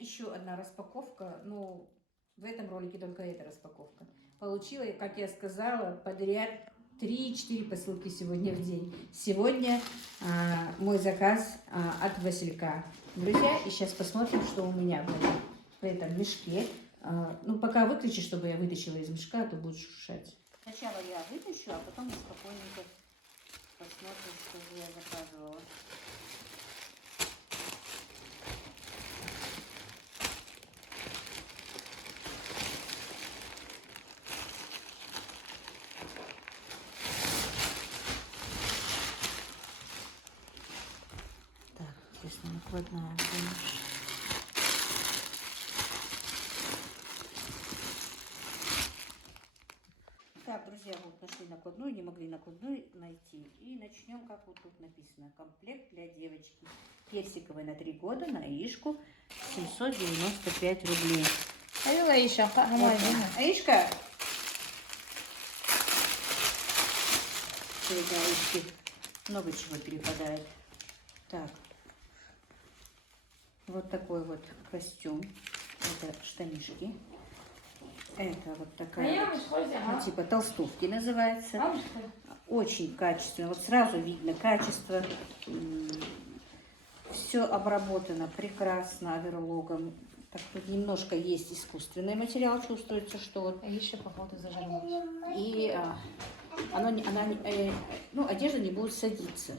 еще одна распаковка. Ну, в этом ролике только эта распаковка. Получила, как я сказала, подряд 3-4 посылки сегодня в день. Сегодня мой заказ от Василька. Друзья, и сейчас посмотрим, что у меня в этом мешке. Ну, пока выключи, чтобы я вытащила из мешка, а то будет шуршать. Сначала я вытащу, а потом мы спокойненько посмотрим, что же я заказывала. Так, естественно, накладная помощь. Так, друзья, вот нашли накладную, не могли накладную найти. И начнем, как вот тут написано. Комплект для девочки. Персиковый на 3 года, на Аишку, 795 рублей. أيوة عيشة Вот. Аишка! Эти Аишки много чего перепадает. Так. Вот такой вот костюм. Это штанишки. Это вот такая, ну, типа толстовки называется. Очень качественно. Вот сразу видно качество. Все обработано прекрасно оверлогом. Так, тут немножко есть искусственный материал, чувствуется, что вот. Еще, походу, зажарилась. И ну, одежда не будет садиться.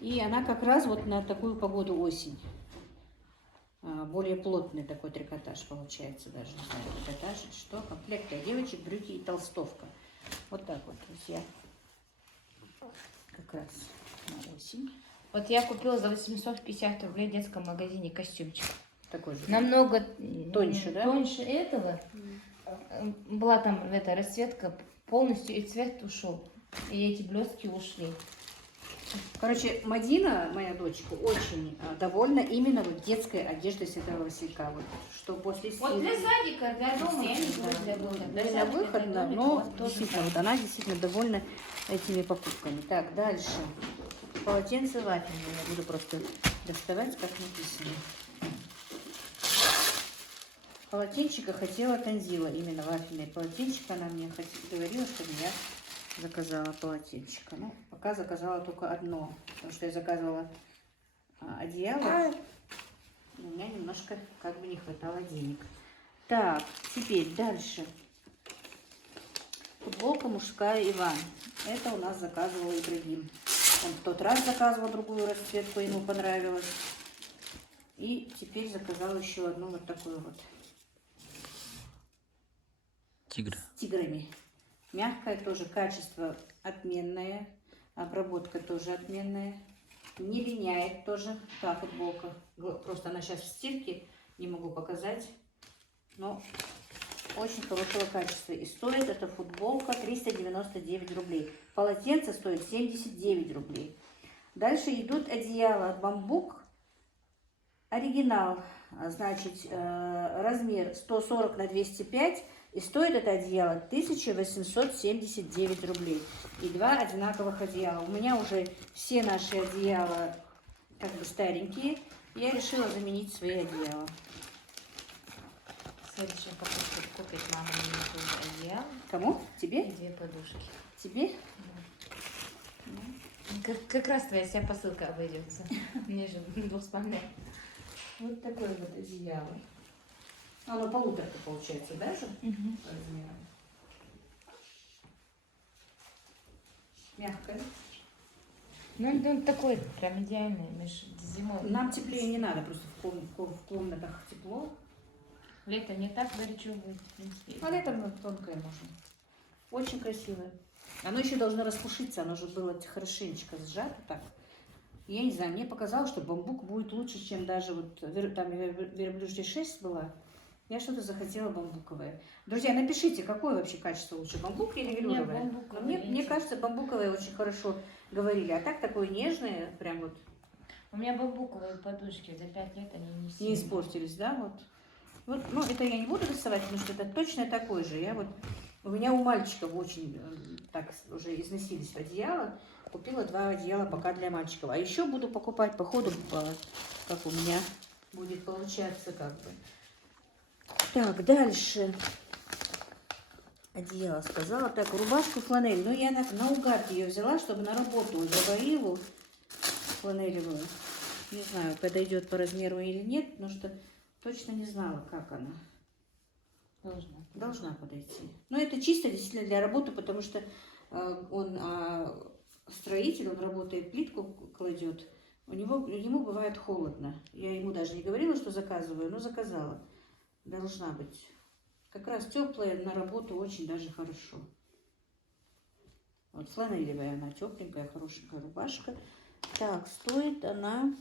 И она как раз вот на такую погоду осень. Более плотный такой трикотаж получается, даже не знаю, трикотаж, что, комплект для девочек, брюки и толстовка. Вот так вот, друзья. Как раз на осень. Вот я купила за 850 рублей в детском магазине костюмчик. Такой же. Намного тоньше, да? Тоньше этого. Была там эта расцветка полностью, и цвет ушел. И эти блестки ушли. Короче, Мадина, моя дочка, очень довольна именно вот детской одеждой с этого Василька. Вот, что после Вот для садика, для дома, я не знаю, для года. для выхода, но действительно, вот она действительно довольна этими покупками. Так, дальше. Полотенце вафельное. Я буду просто доставать, как написано. Полотенчика хотела Танзила, именно вафельное полотенчик. Она мне говорила, чтобы я заказала полотенчика. Ну, пока заказала только одно, потому что я заказывала одеяло. У меня немножко как бы не хватало денег. Так, теперь дальше. Футболка мужская Иван. Это у нас заказывал Ибрагим. Он в тот раз заказывал другую расцветку, ему понравилось. И теперь заказал еще одну вот такую вот. Тигра. С тиграми. Мягкое тоже, качество отменное. Обработка тоже отменная. Не линяет тоже. Так, футболка. Просто она сейчас в стирке. Не могу показать. Но очень хорошего качества. И стоит эта футболка 399 рублей. Полотенце стоит 79 рублей. Дальше идут одеяла от Бамбук. Оригинал. Значит, размер 140 на 205. И стоит это одеяло 1879 рублей. И 2 одинаковых одеяла. У меня уже все наши одеяла как бы старенькие. Я решила заменить свои одеяла. Следующая покупка купит мама мне тоже одеяло. Кому? Тебе? И 2 подушки. Тебе? Как раз твоя вся посылка обойдется. Мне же двухспальная. Вот такое вот одеяло. Оно полуторка получается, да же? Размером. Мягкое. Ну, он такой прям идеальный между зимой. Нам теплее не надо, просто в комнатах тепло. Лето не так горячо будет, в принципе. А летом тонкое можно. Очень красивое. Оно еще должно распушиться, оно же было хорошенечко сжато так. Я не знаю, мне показалось, что бамбук будет лучше, чем даже вот там верблюжья 6 была. Я что-то захотела бамбуковое. Друзья, напишите, какое вообще качество лучше, бамбук или велюровое? Мне кажется, бамбуковое очень хорошо говорили. А так такое нежное, прям вот. У меня бамбуковые подушки за 5 лет, они не сильно. Не испортились, да? Вот, ну, это я не буду рисовать, потому что это точно такой же. У меня у мальчиков очень так уже износились одеяла. Купила 2 одеяла пока для мальчиков. А еще буду покупать по ходу, как у меня будет получаться как бы. Так, дальше. Одеяло сказала. Так, рубашку фланель. Ну, я наугад ее взяла, чтобы на работу говорила фланелевую. Не знаю, подойдет по размеру или нет, потому что точно не знала, как она. Должна подойти. Но это чисто действительно для работы, потому что он строитель, он работает, плитку кладет. Ему бывает холодно. Я ему даже не говорила, что заказываю, но заказала. Должна быть. Как раз теплая, на работу очень даже хорошо. Вот фланелевая она, тепленькая, хорошенькая рубашка. Так, стоит она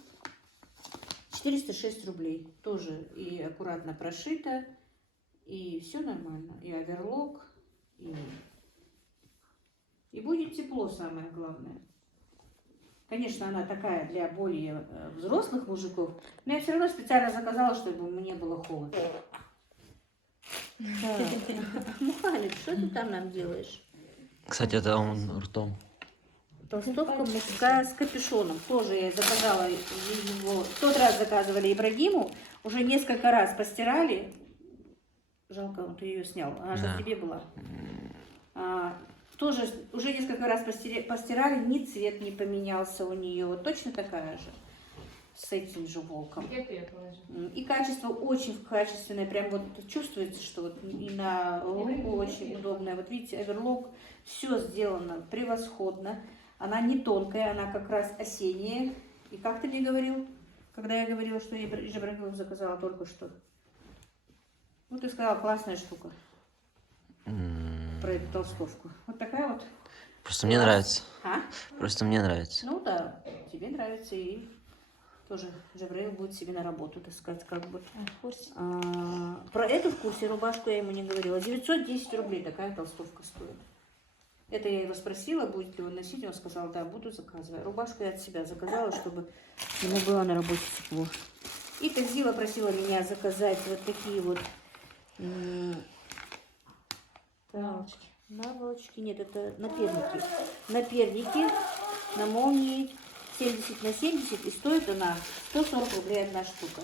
406 рублей. Тоже и аккуратно прошита, и все нормально. И оверлок, и будет тепло, самое главное. Конечно, она такая для более взрослых мужиков, но я все равно специально заказала, чтобы мне было холодно. Мухалик, что ты там нам делаешь? Кстати, это он ртом. Толстовка мужская с капюшоном. Тоже я заказала его. В тот раз заказывали Ибрагиму. Уже несколько раз постирали. Жалко, он ты ее снял. Она же тебе была. Тоже уже несколько раз постирали. Ни цвет не поменялся у нее. Вот точно такая же. С этим же волком. И качество очень качественное. Прям вот чувствуется, что вот и на руку очень удобное. Вот видите, оверлок. Все сделано превосходно. Она не тонкая, она как раз осенняя. И как ты мне говорил, когда я говорила, что я Ибрагимов заказала только что? Ну, ты сказала, классная штука. Про эту толстовку. Вот такая вот. Просто мне нравится. А? Просто мне нравится. Ну да, тебе нравится, и тоже Джабраил будет себе на работу, так сказать, как бы. В курсе. Про эту в курсе рубашку я ему не говорила. 910 рублей такая толстовка стоит. Это я его спросила, будет ли он носить, он сказал, да, буду заказывать. Рубашку я от себя заказала, чтобы ему было на работе тепло. И Тазила просила меня заказать вот такие вот наволочки. Нет, это наперники. Наперники на молнии 70 на 70, и стоит она 140 рублей одна штука.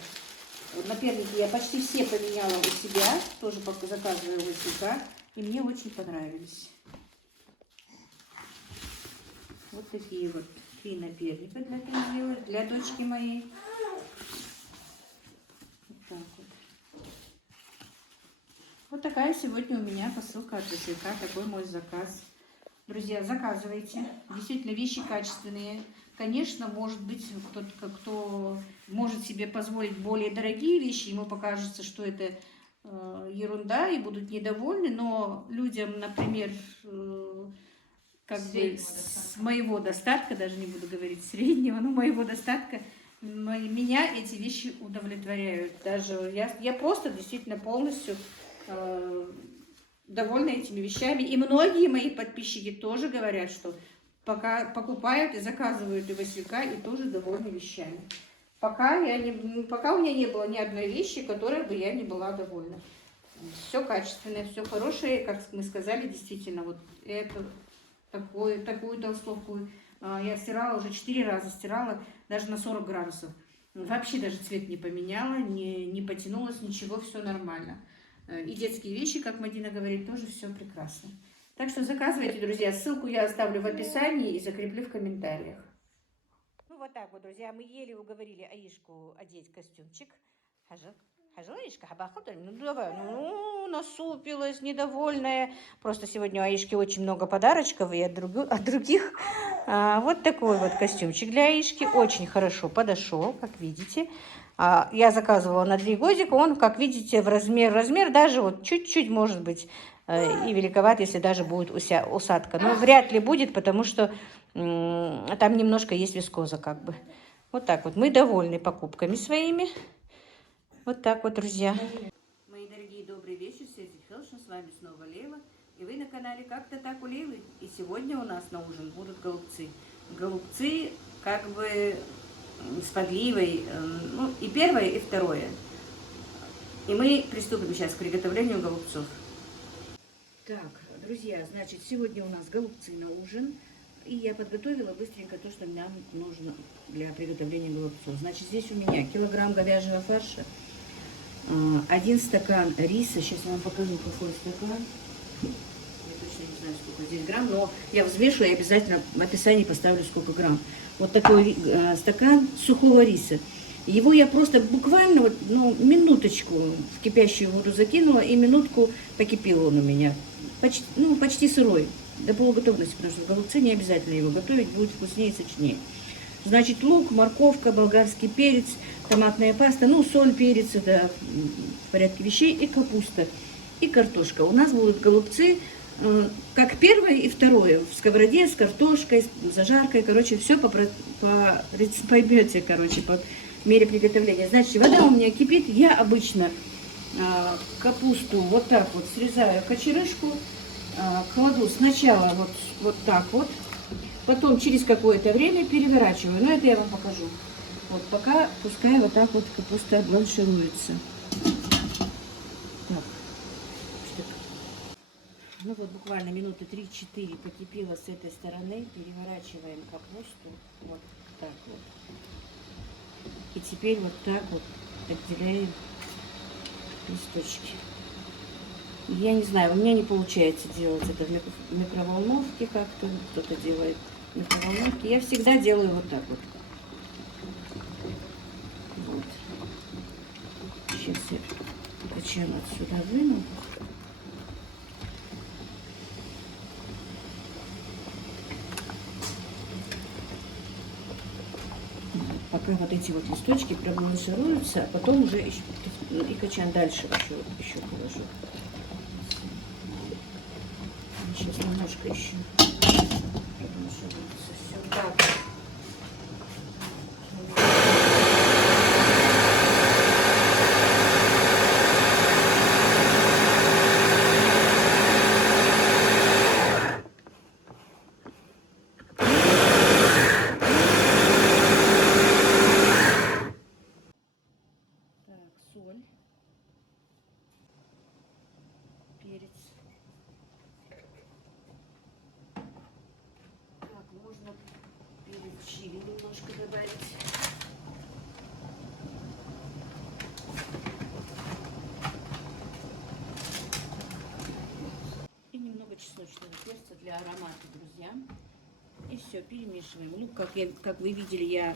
Вот наперники я почти все поменяла у себя, тоже заказываю у себя, и мне очень понравились. Вот такие вот 3 наперника для Тазилы, для дочки моей. Вот так вот. Вот такая сегодня у меня посылка от Василька, такой мой заказ. Друзья, заказывайте. Действительно, вещи качественные. Конечно, может быть, кто может себе позволить более дорогие вещи, ему покажется, что это ерунда и будут недовольны, но людям, например, как бы с моего достатка, даже не буду говорить среднего, но моего достатка, меня эти вещи удовлетворяют. Даже я просто действительно полностью довольна этими вещами. И многие мои подписчики тоже говорят, что пока покупают и заказывают у Василька и тоже довольны вещами. Пока у меня не было ни одной вещи, которой бы я не была довольна. Все качественное, все хорошее, как мы сказали, действительно, вот это такую толстовку я стирала, уже 4 раза стирала, даже на 40 градусов. Вообще даже цвет не поменяла, не потянулась, ничего, все нормально. И детские вещи, как Мадина говорит, тоже все прекрасно. Так что заказывайте, друзья. Ссылку я оставлю в описании и закреплю в комментариях. Ну вот так вот, друзья, мы еле уговорили Аишку одеть костюмчик. Хажил, Аишка, ну давай, насупилась, недовольная. Просто сегодня у Аишки очень много подарочков и от других. Вот такой вот костюмчик для Аишки. Очень хорошо подошел, как видите. Я заказывала на 2 годика, он, как видите, в размер даже вот чуть-чуть, может быть, и великоват, если даже будет усадка. Но вряд ли будет, потому что там немножко есть вискоза, как бы. Вот так вот. Мы довольны покупками своими. Вот так вот, друзья. Мои дорогие, добрый вечер. Свете Фелшин, с вами снова Лейла. И вы на канале «Как-то так у Лейлы». И сегодня у нас на ужин будут голубцы. Голубцы, как бы... с подливой, ну, и первое, и второе. И мы приступим сейчас к приготовлению голубцов. Так, друзья, значит, сегодня у нас голубцы на ужин. И я подготовила быстренько то, что нам нужно для приготовления голубцов. Значит, здесь у меня килограмм говяжьего фарша, 1 стакан риса. Сейчас я вам покажу, какой стакан. Я точно не знаю, сколько здесь грамм, но я взвешу и обязательно в описании поставлю, сколько грамм. Вот такой стакан сухого риса. Его я просто буквально вот, ну, минуточку в кипящую воду закинула, и минутку покипел он у меня. Почти сырой, до полуготовности, потому что в голубцы не обязательно его готовить, будет вкуснее и сочнее. Значит, лук, морковка, болгарский перец, томатная паста, ну, соль, перец, это в порядке вещей, и капуста, и картошка. У нас будут голубцы, как первое и второе, в сковороде с картошкой, с зажаркой, короче, все поймете, короче, по мере приготовления. Значит, вода у меня кипит, я обычно капусту вот так вот срезаю кочерышку, кладу сначала вот так вот, потом через какое-то время переворачиваю, но это я вам покажу. Вот пока пускай вот так вот капуста бланшируется. Так. Ну вот буквально минуты 3-4 покипело с этой стороны, переворачиваем капусту вот так вот. И теперь вот так вот отделяем листочки. Я не знаю, у меня не получается делать это в микроволновке как-то, кто-то делает в микроволновке. Я всегда делаю вот так вот. Вот. Сейчас я сначала отсюда выну. Пока вот эти вот листочки пробланшируются, а потом уже и качан дальше еще положу. Сейчас немножко еще пробланшируется. Все так. Соль, перец. Так, можно перец чили немножко добавить. И немного чесночного перца для аромата, друзья. И все, перемешиваем. Лук, как вы видели, я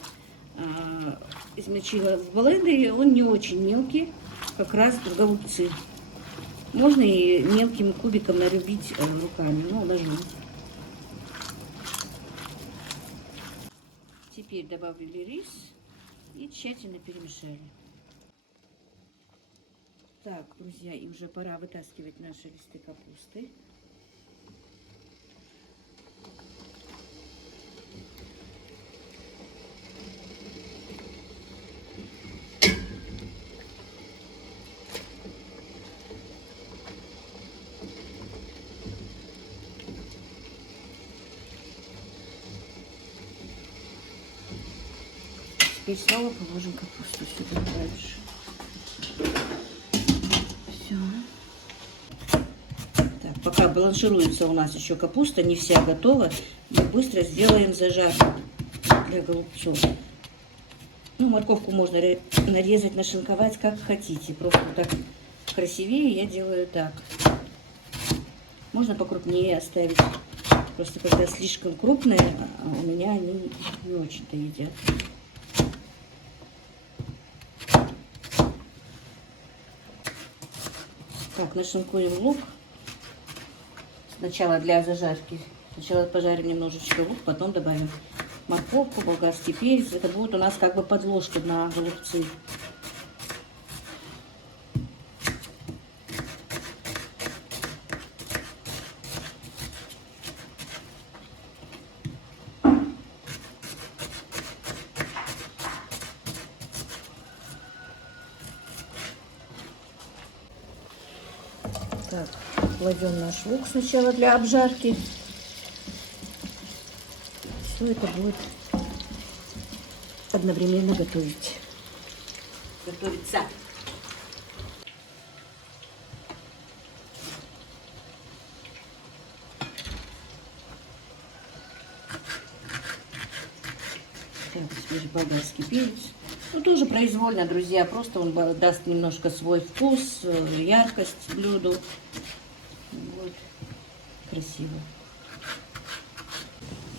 измельчила в блендере, он не очень мелкий, как раз в голубцы. Можно и мелким кубиком нарубить руками, ну, ножом. Теперь добавили рис и тщательно перемешали. Так, друзья, и уже пора вытаскивать наши листы капусты. Теперь снова положим капусту сюда дальше. Все. Так, пока бланшируется у нас еще капуста, не вся готова, мы быстро сделаем зажарку для голубцов. Ну, морковку можно нарезать, нашинковать, как хотите. Просто так красивее я делаю так. Можно покрупнее оставить. Просто когда слишком крупные, у меня они не очень-то едят. Так, нашинкуем лук. Сначала для зажарки. Сначала пожарим немножечко лук, потом добавим морковку, болгарский перец. Это будет у нас как бы подложка на голубцы. Так, кладем наш лук сначала для обжарки. Все это будет одновременно готовиться. свежий болгарский перец. Ну, тоже произвольно, друзья, просто он даст немножко свой вкус, яркость блюду. Вот, красиво.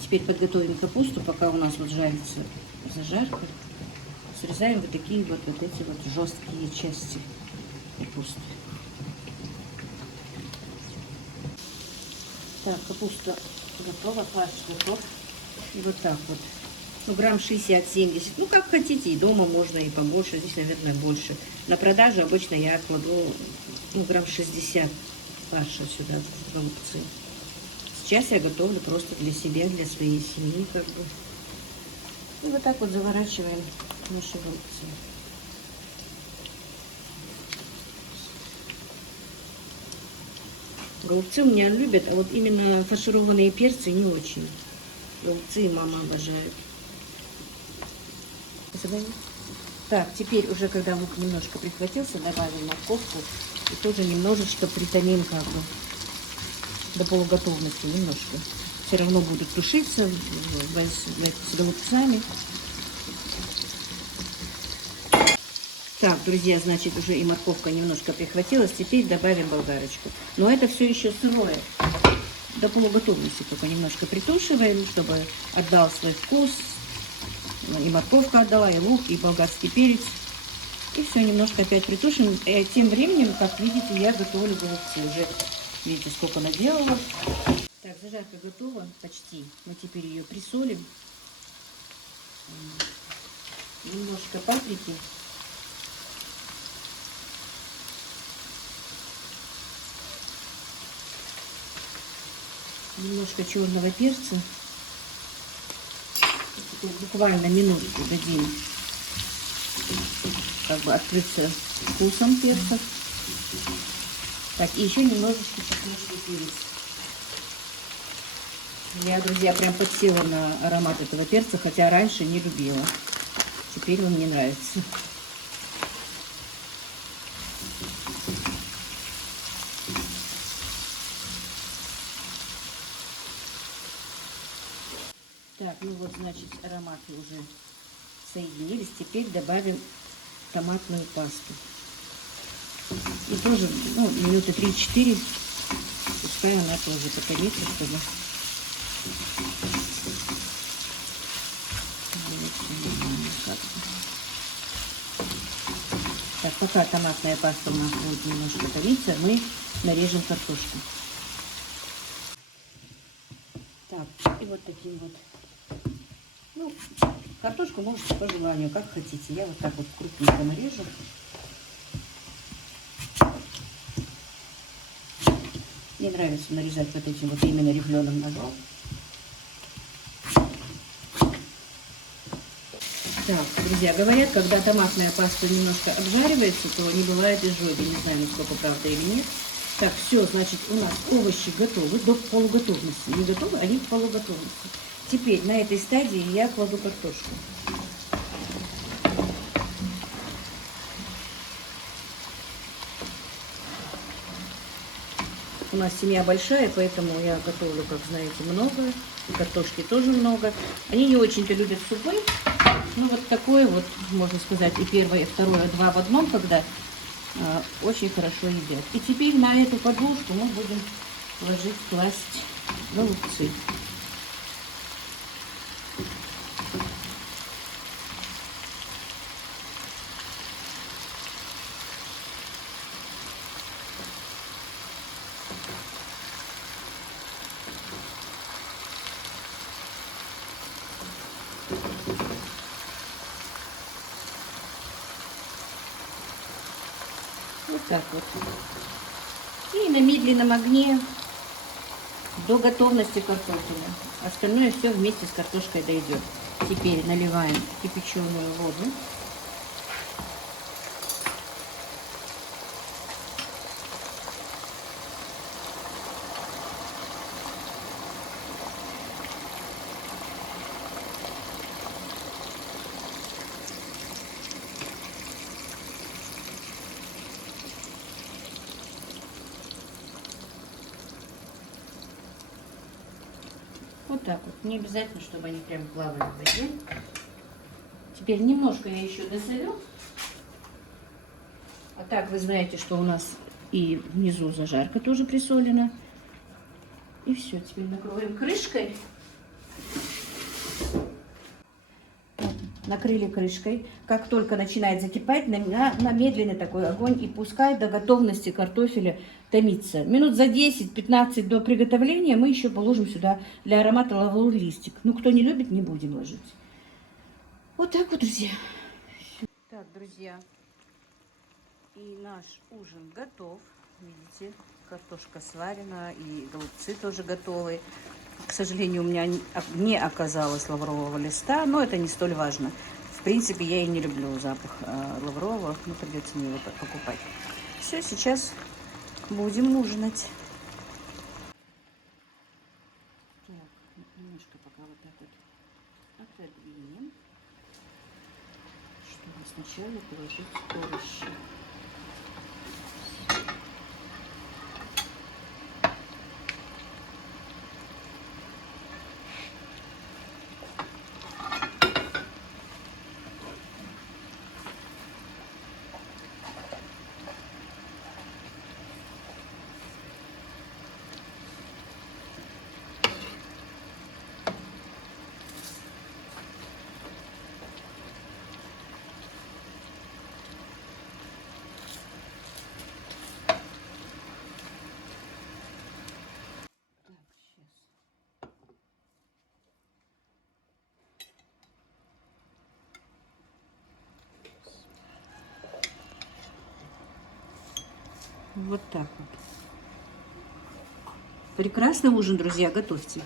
Теперь подготовим капусту, пока у нас вот жарится зажарка. Срезаем вот такие вот эти вот жесткие части капусты. Так, капуста готова, фарш готов. И вот так вот. Ну, грамм 60-70. Ну, как хотите. И дома можно, и побольше. Здесь, наверное, больше. На продажу обычно я кладу, ну, грамм 60 фарша сюда, в голубцы. Сейчас я готовлю просто для себя, для своей семьи, как бы. И вот так вот заворачиваем наши голубцы. Голубцы у меня любят, а вот именно фаршированные перцы не очень. Голубцы мама обожает. Так, теперь уже, когда лук немножко прихватился, добавим морковку. И тоже немножечко притомим как бы до полуготовности, немножко. Все равно будут тушиться с голубцами. Так, друзья, значит, уже и морковка немножко прихватилась. Теперь добавим болгарочку. Но это все еще сырое. До полуготовности только немножко притушиваем, чтобы отдал свой вкус. И морковка отдала, и лук, и болгарский перец. И все немножко опять притушим. И тем временем, как видите, я готовлю голубцы. Уже видите, сколько наделала. Так, зажарка готова почти. Мы теперь ее присолим. Немножко паприки. Немножко черного перца. Теперь буквально минутку дадим как бы открыться вкусом перцев. Так, и еще немножечко чесночный перец. Я, друзья, прям подсела на аромат этого перца, хотя раньше не любила. Теперь он мне нравится. Так, ну вот, значит, ароматы уже соединились. Теперь добавим томатную пасту. И тоже, ну, минуты 3-4, пускай она тоже потомится, чтобы... Так, пока томатная паста у нас будет немножко томиться, мы нарежем картошку. Так, и вот таким вот. Ну, картошку можете по желанию, как хотите. Я вот так вот крупненько нарежу. Мне нравится нарезать вот этим вот именно рифленым ножом. Так, друзья, говорят, когда томатная паста немножко обжаривается, то не бывает изжоги. Не знаю, насколько правда или нет. Так, все, значит, у нас овощи готовы до полуготовности. Не готовы, они в полуготовности. Теперь на этой стадии я кладу картошку. У нас семья большая, поэтому я готовлю, как знаете, много. И картошки тоже много. Они не очень-то любят супы. Ну, вот такое вот, можно сказать, и первое, и второе, два в одном, когда очень хорошо едят. И теперь на эту подложку мы будем класть голубцы. Вот так вот. И на медленном огне до готовности картофеля. Остальное все вместе с картошкой дойдет. Теперь наливаем кипяченую воду. Вот так вот. Не обязательно, чтобы они прям плавали в воде. Теперь немножко я еще досолю. А так вы знаете, что у нас и внизу зажарка тоже присолена. И все, теперь накроем крышкой. Вот, накрыли крышкой. Как только начинает закипать, на медленный такой огонь и пускай до готовности картофеля томится. Минут за 10-15 до приготовления мы еще положим сюда для аромата лавровый листик. Ну, кто не любит, не будем ложить. Вот так вот, друзья. Так, друзья, и наш ужин готов. Видите, картошка сварена, и голубцы тоже готовы. К сожалению, у меня не оказалось лаврового листа, но это не столь важно. В принципе, я и не люблю запах лаврового, но придется мне его покупать. Все, сейчас будем ужинать. Так, немножко пока вот так вот отодвинем, чтобы сначала положить овощи. Вот так вот. Прекрасный ужин, друзья, готовьте.